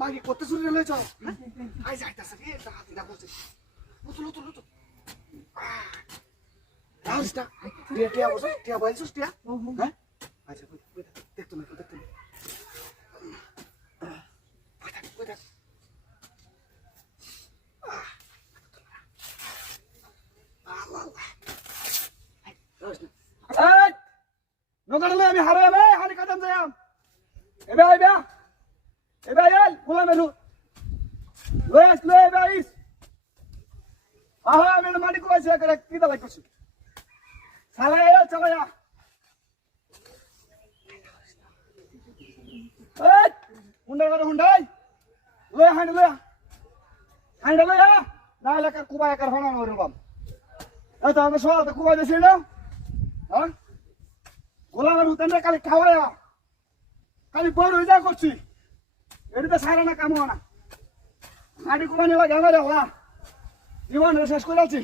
মাগি করতে শুরু হলে চল আই যাইতাছে রে হাতি না বলছে লুতো রাস্তা টিয়া বসে টিয়া বলছিস টিয়া হ্যাঁ আচ্ছা দেখতো না নগাড়লে আমি হারে ভাই হানি কাটাম যাম এবে গোলাম এলু লয়ে আইস আমি মাটি কইছে করে কি দা লাগছ সালায়া চলায়া হুন্ডাই লয়ে হান্ডা লয়া না এলাকা কুবা একার হনা নরবাম এই তো আমরা সবাই তো কুবা দেছি না হ্যাঁ গোলামের হুতেন কালি খাওয়ায়া খালি বড় হয়ে যা করছি এটা সারা না কাম না মাটি কুবা নিয়ে লাগে আমার জীবন শেষ করে আছি